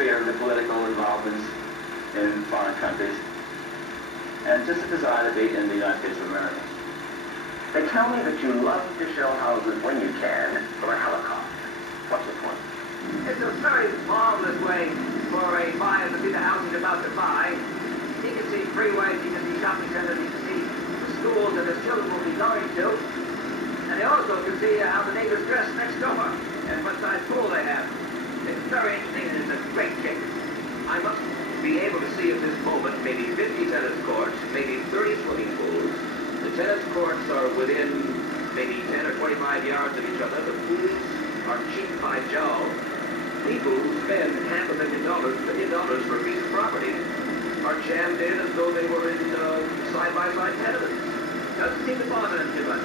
fear of the political involvements in foreign countries, and just a desire to be in the United States of America. They tell me that you love to show houses when you can from a helicopter. What's the point? It's a very marvelous way for a buyer to see the house he's about to buy. He can see freeways, he can see shopping centers, he can see the schools that his children will be going to. And he also can see how the neighbors dress next door and what size pool they have. It's very interesting and it's a great kick. I must be able to see at this moment maybe 50 tennis courts, maybe 30 swimming pools. The tennis courts are within maybe 10 or 25 yards of each other. The pools are cheap by jowl. People who spend $500 million for a piece of property are jammed in as though they were in side-by-side tenements. Doesn't seem to bother them too much.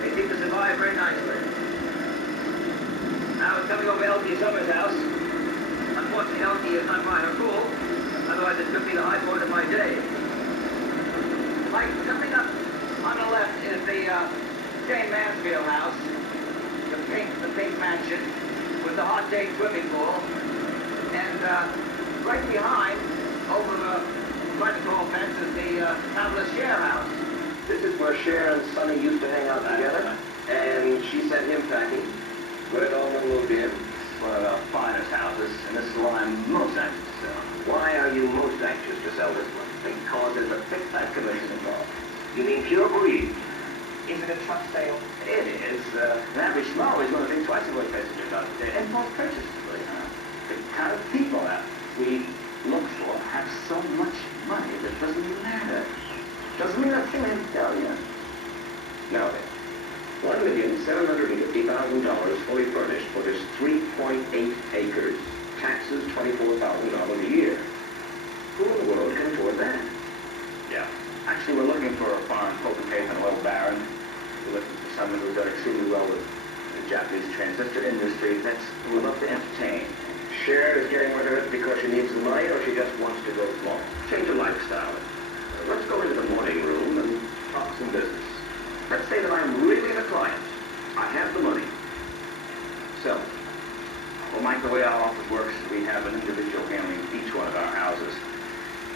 They seem to survive very nicely. Now, coming over L.T. Summers' house. Unfortunately, L.T. is not mine or pool. Otherwise, it could be the high point of my day. Like, coming up on the left is the Jane Mansfield house, the pink mansion with the hot day swimming pool, and right behind, over the front door fence, is the Pamela Cher house. This is where Cher and Sonny used to hang out together, and she sent him packing. Where it all moved in. One of the finest houses, and this is the one I'm most anxious to sell. Why are you most anxious to sell this one? Because there's a big fat commission involved. You mean pure greed? Is it a truck sale? It is. An average small is going to be twice the way passengers are today. And most purchases, the kind of people that we look for have so much money that it doesn't matter. Doesn't mean a thing in billion. Now then, $1,750,000 fully furnished for this 3.8 acres. Taxes $24,000 a year. Who in the world can afford that? Yeah. Actually, we're looking for a foreign potentate and oil baron. We're looking for someone who's done extremely well with the Japanese transistor industry. That's who we'd love to entertain. Cher is getting rid of it because she needs the money, or she just wants to go long. Change of lifestyle. Let's go into the morning room and talk some business. Let's say that I'm really the client. I have the money. So, well, Mike, the way our office works, we have an individual handling each one of our houses.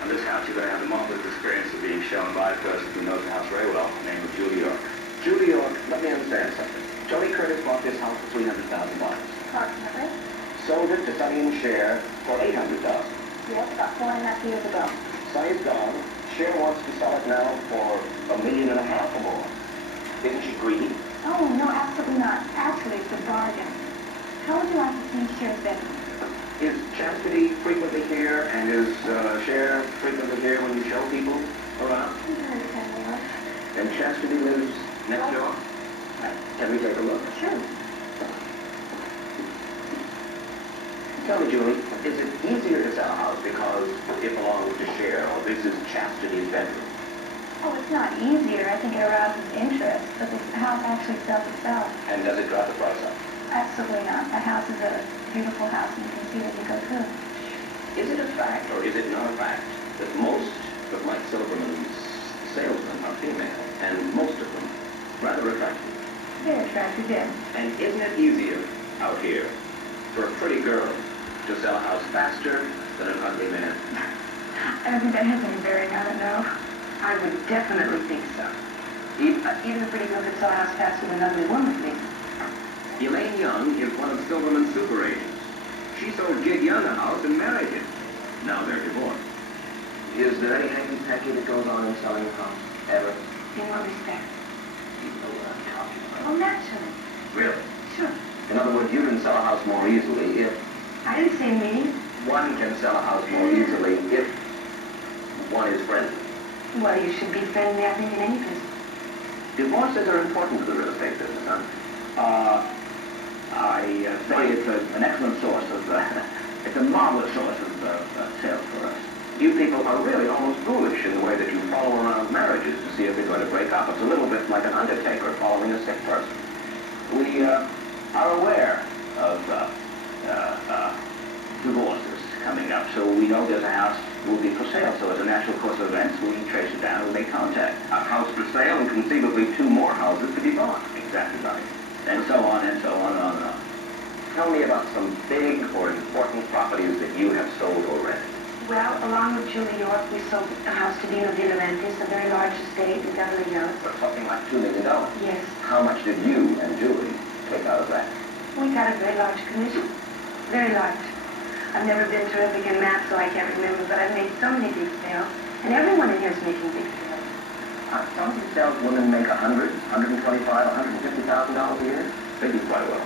On this house, you're going to have the marvelous experience of being shown by a person who knows the house very well, named Julie York. Julie York, let me understand something. Tony Curtis bought this house for $300,000. Approximately. Sold it to Sonny and Cher for $800,000. Yes, about 4.5 years ago. Sonny's gone. Cher wants to sell it now for $1.5 million or more. Isn't she greedy? Oh, no, absolutely not. Actually, it's a bargain. How would you like to see Cher's bedroom? Is Chastity frequently here, and is Cher frequently here when you show people around? She's very friendly. And Chastity lives next door? Can we take a look? Sure. Tell me, Julie, is it easier to sell a house because it belongs to Cher, or this is Chastity's bedroom? Oh, it's not easier. I think it arouses interest, but the house actually sells itself. And does it drive the price up? Absolutely not. The house is a beautiful house, and you can see that you go through. Is it a fact, or is it not a fact, that most of Mark Silverman's salesmen are female, and most of them rather attractive? Very attractive, yes. And isn't it easier out here for a pretty girl to sell a house faster than an ugly man? I don't think that has any bearing on it, no. I would definitely think so. Even a pretty girl could sell a house faster than an ugly woman thinks. Elaine Young is one of Silverman's super agents. She sold Gig Young a house and married him. Now they're divorced. Is there any hanky-panky that goes on in selling a house, ever? In what respect? You know what I'm talking about. Oh, naturally. Really? Sure. In other words, you can sell a house more easily if... I didn't say me. One can sell a house more easily if one is friendly. Well, you should be friendly, I think, in any business. Divorces are important to the real estate business, huh? I say it's an excellent source of, it's a marvelous source of sales for us. You people are really almost foolish in the way that you follow around marriages to see if they're going to break up. It's a little bit like an undertaker following a sick person. We are aware of divorces coming up, so we know there's a house will be for sale. So as a natural course of events, we trace it down and make contact. A house for sale and conceivably 2 more houses to be bought. Exactly right. And so on and so on and on and on. Tell me about some big or important properties that you have sold or rented? Well, along with Julie York, we sold a house to Dino De Laurentiis, a very large estate in Beverly Hills. For something like $2 million. Yes. How much did you and Julie take out of that? We got a very large commission. Very large. I've never been terrific in math, so I can't remember, but I've made so many big sales, and everyone in here is making big sales. Some of these saleswomen make $100,000, $125,000, $150,000 a year. They do quite well.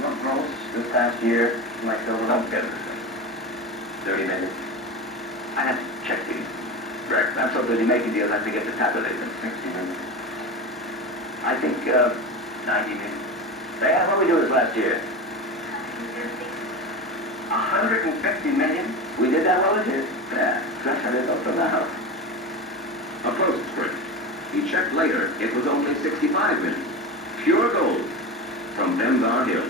What gross this past year, Mike Silverman? Altogether, 30 million. I have to check these. Rick, I'm so busy making deals, I forget to tabulate them. 60 million. I think, 90 million. Yeah, what we do this last year? 150 million? We did that well this year? Yeah, that's how they go from the house. A postscript. He checked later, it was only 65 million. Pure gold from Thar Hill.